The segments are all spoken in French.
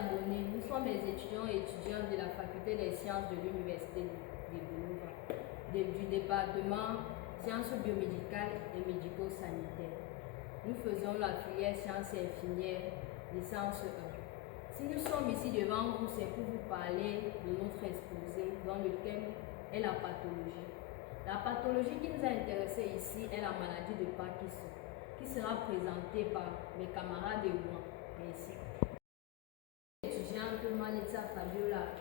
abonnés, nous sommes les étudiants et étudiantes de la faculté des sciences de l'Université de Belova, du département sciences biomédicales et médico-sanitaires. Nous faisons la filière sciences infirmières, licence 1. Si nous sommes ici devant vous, c'est pour vous parler de notre exposé dont le thème est la pathologie. La pathologie qui nous a intéressés ici est la maladie de Parkinson, qui sera présentée par mes camarades et moi. Merci. Étudiante Malitza Fabiola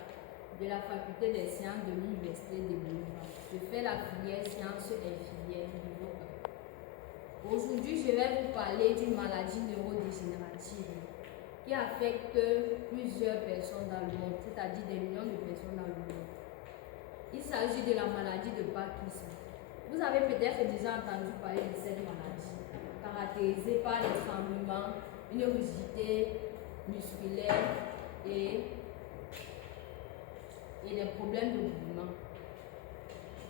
de la faculté des sciences de l'Université de Belova. Je fais la filière sciences infirmières niveau 1. Aujourd'hui, je vais vous parler d'une maladie neurodégénérative qui affecte plusieurs personnes dans le monde, c'est-à-dire des millions de personnes dans le monde. Il s'agit de la maladie de Parkinson. Vous avez peut-être déjà entendu parler de cette maladie, caractérisée par les tremblements, une rigidité musculaire et des problèmes de mouvement.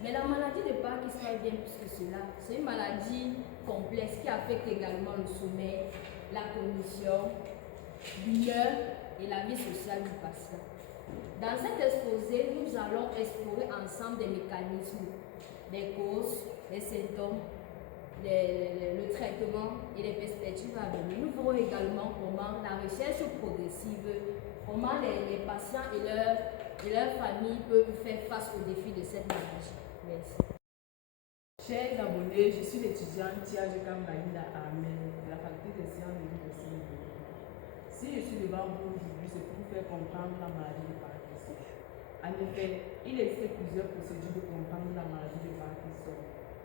Mais la maladie de Parkinson est bien plus que cela. C'est une maladie complexe qui affecte également le sommeil, la cognition, l'humeur et la vie sociale du patient. Dans cet exposé, nous allons explorer ensemble des mécanismes, les causes, les symptômes, le traitement et les perspectives à venir. Nous verrons également comment la recherche progressive, comment les patients et leurs familles peuvent faire face aux défis de cette maladie. Merci. Chers abonnés, je suis l'étudiante Tia Kambalinda Ahmed de la faculté des sciences de l'Université de Belova. Si je suis devant vous aujourd'hui, c'est pour vous faire comprendre la maladie de Parkinson. En effet, il existe plusieurs procédures de comprendre la maladie de Parkinson,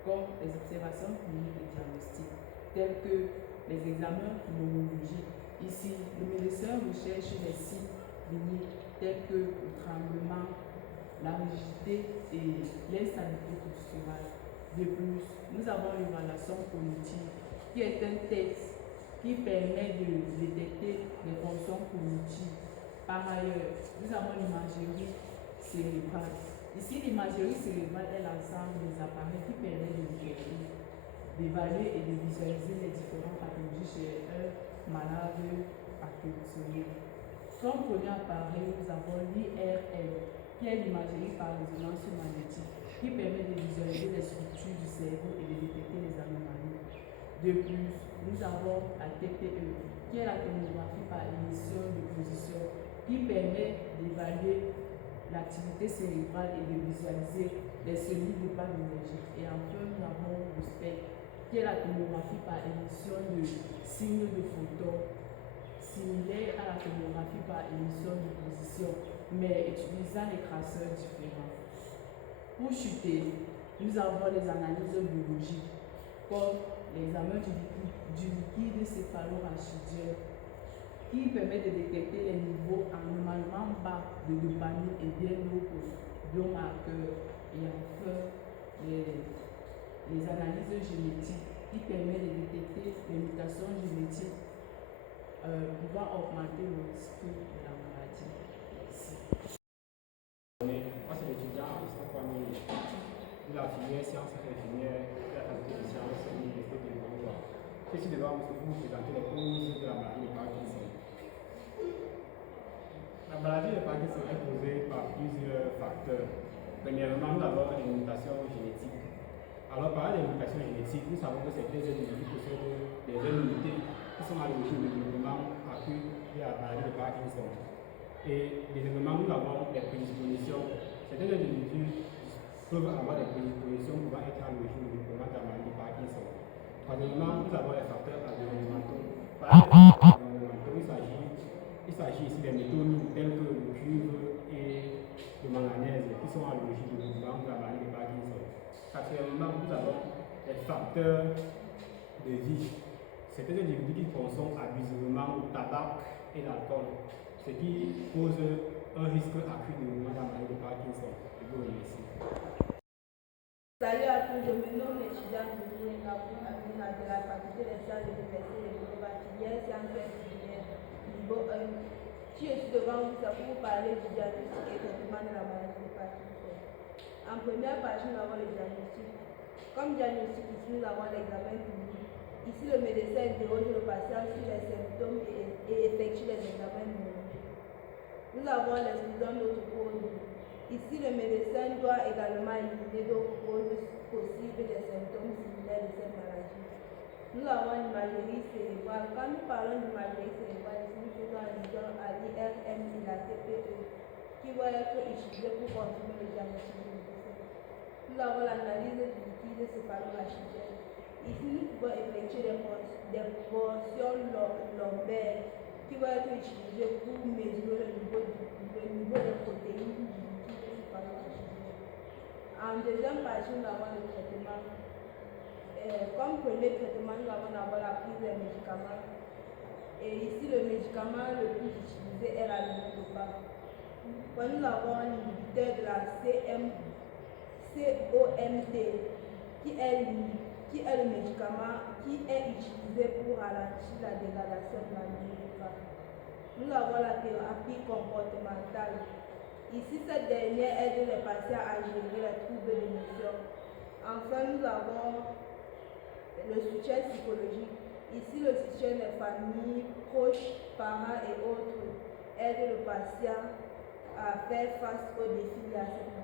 comme les observations cliniques et diagnostiques, telles que les examens neurologiques. Ici, le médecin recherche les signes cliniques tels que le tremblement, la rigidité et l'instabilité posturale. De plus, nous avons l'évaluation cognitive, qui est un test qui permet de détecter les fonctions cognitives. Par ailleurs, nous avons l'imagerie cérébrale. Ici, l'imagerie cérébrale est l'ensemble des appareils qui permet de détecter, d'évaluer et de visualiser les différentes pathologies chez un malade parkinsonien. Comme premier appareil, nous avons l'IRM, qui est l'imagerie par résonance magnétique, qui permet de visualiser les structures du cerveau et de détecter les anomalies. De plus, nous avons la TPE, qui est la tomographie par émission de position, qui permet d'évaluer l'activité cérébrale et de visualiser les cellules de bas d'énergie. Et enfin, nous avons le SPECT, qui est la tomographie par émission de signes de photons, similaire à la tomographie par émission de position, mais utilisant des traceurs différents. Pour chuter, nous avons les analyses biologiques, comme l'examen du liquide céphalorachidien, qui permet de détecter les niveaux anormalement bas de dopamine et bien d'autres biomarqueurs. Et enfin, les analyses génétiques, qui permettent de détecter les mutations génétiques pouvant augmenter le risque de la maladie. Merci. Moi, c'est l'étudiant Christophe de la filière sciences infirmières de la faculté de sciences de l'Université de Belova. Je suis devant vous pour vous présenter les causes de la maladie de Parkinson. La maladie de Parkinson est causée par plusieurs facteurs. Premièrement, nous avons les mutations génétiques. Alors, par les mutations génétiques, nous savons que certains individus possèdent des immunités qui sont à l'origine du développement accru de la maladie de Parkinson. Et deuxièmement, nous avons les prédispositions. Certains individus peuvent avoir des prédispositions pouvant être à l'origine du développement de la maladie de Parkinson. Troisièmement, nous avons les facteurs environnementaux. Par les facteurs environnementaux, il s'agit ici des métaux tels que le cuivre et le manganèse qui sont à l'origine du développement de la maladie de Parkinson. Quatrièmement, nous avons les facteurs de vie. Certains individus qui consomment abusivement le tabac et l'alcool, ce qui pose un risque accru de développement de la maladie de Parkinson. Je vous remercie. Salut à tous, je me nomme l'étudiant de la faculté des sciences de l'Université de Belova, filière sciences infirmières, niveau 1. Si je suis devant vous, c'est pour vous parler du diagnostic et traitement de la maladie de Parkinson. En première partie, nous avons le diagnostic. Comme diagnostic, ici, nous avons l'examen clinique. Ici, le médecin interroge le patient sur les symptômes et effectue les examens neurologiques. Nous avons l'exclusion d'autres causes. Ici, le médecin doit également éliminer d'autres causes possibles des symptômes similaires de cette maladie. Nous avons l'imagerie cérébrale. Quand nous parlons d'imagerie cérébrale, ici nous faisons allusion à l'IRM et la TPE qui vont être utilisés pour confirmer le diagnostic du médecin. Nous avons l'analyse du liquide céphalorachidien. Ici, nous pouvons effectuer des portions lombaires qui vont être utilisées pour mesurer le niveau des protéines du liquide céphalorachidien. En deuxième partie, nous avons le traitement. Comme premier traitement, nous avons d'abord la prise des médicaments. Et ici, le médicament le plus utilisé est la levodopa. Nous avons l'inhibiteur de la COMT, qui est le médicament qui est utilisé pour ralentir la dégradation de la mémoire. Nous avons la thérapie comportementale. Ici, cette dernière aide les patients à gérer les troubles d'émotion. Enfin, nous avons le soutien psychologique. Ici, le soutien des familles, proches, parents et autres aide le patient à faire face aux défis de cette maladie.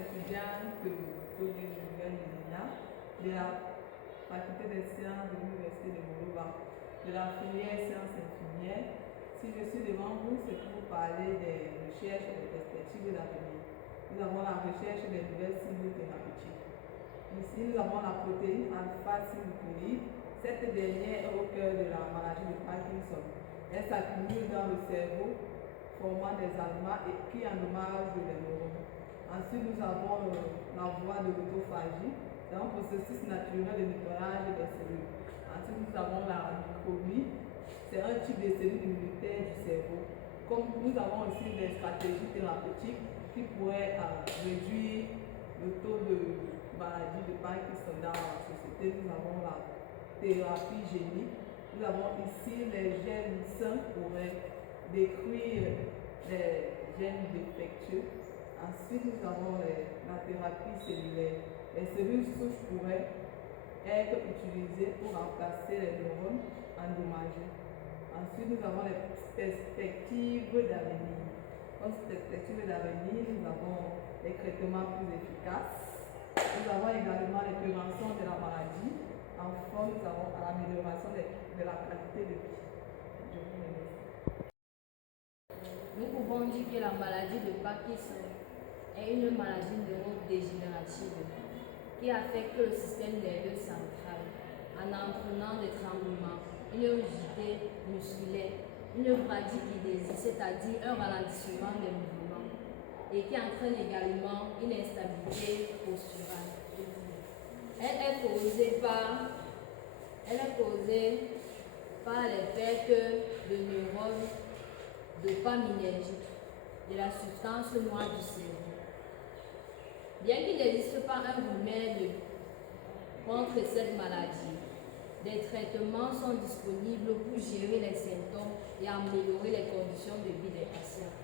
Étudiante Tony Julien Nina de la faculté des sciences de l'université de Moldova, de la filière sciences infirmières. Si je suis devant vous, c'est pour vous parler des recherches et des perspectives d'avenir. Nous avons la recherche des nouvelles cibles thérapeutiques. Ici, nous avons la protéine alpha-synucléine. Cette dernière est au cœur de la maladie de Parkinson. Elle s'accumule dans le cerveau, formant des aliments qui endommagent les neurones. Ensuite, nous avons la voie de l'autophagie. C'est un processus naturel de nettoyage des cellules. Ensuite, nous avons la microbie. C'est un type de cellule immunitaire du cerveau. Comme nous avons aussi des stratégies thérapeutiques qui pourraient réduire le taux de maladie de Parkinson dans la société. Nous avons la thérapie génique. Nous avons ici les gènes sains pour détruire les gènes défectueux. Ensuite, nous avons la thérapie cellulaire. Les cellules souches pourraient être utilisées pour remplacer les neurones endommagés. Ensuite, nous avons les perspectives d'avenir. Comme perspectives d'avenir, nous avons les traitements plus efficaces. Nous avons également les préventions de la maladie. Enfin, nous avons l'amélioration de la qualité de vie. Je vous remercie. Nous pouvons dire que la maladie de Parkinson est une maladie neurodégénérative qui affecte le système nerveux central en entraînant des tremblements, une rigidité musculaire, une bradykinésie, c'est-à-dire un ralentissement des mouvements, et qui entraîne également une instabilité posturale. Elle est causée par les pertes de neurones dopaminergiques, de la substance noire du cerveau. Bien qu'il n'existe pas un remède contre cette maladie, des traitements sont disponibles pour gérer les symptômes et améliorer les conditions de vie des patients.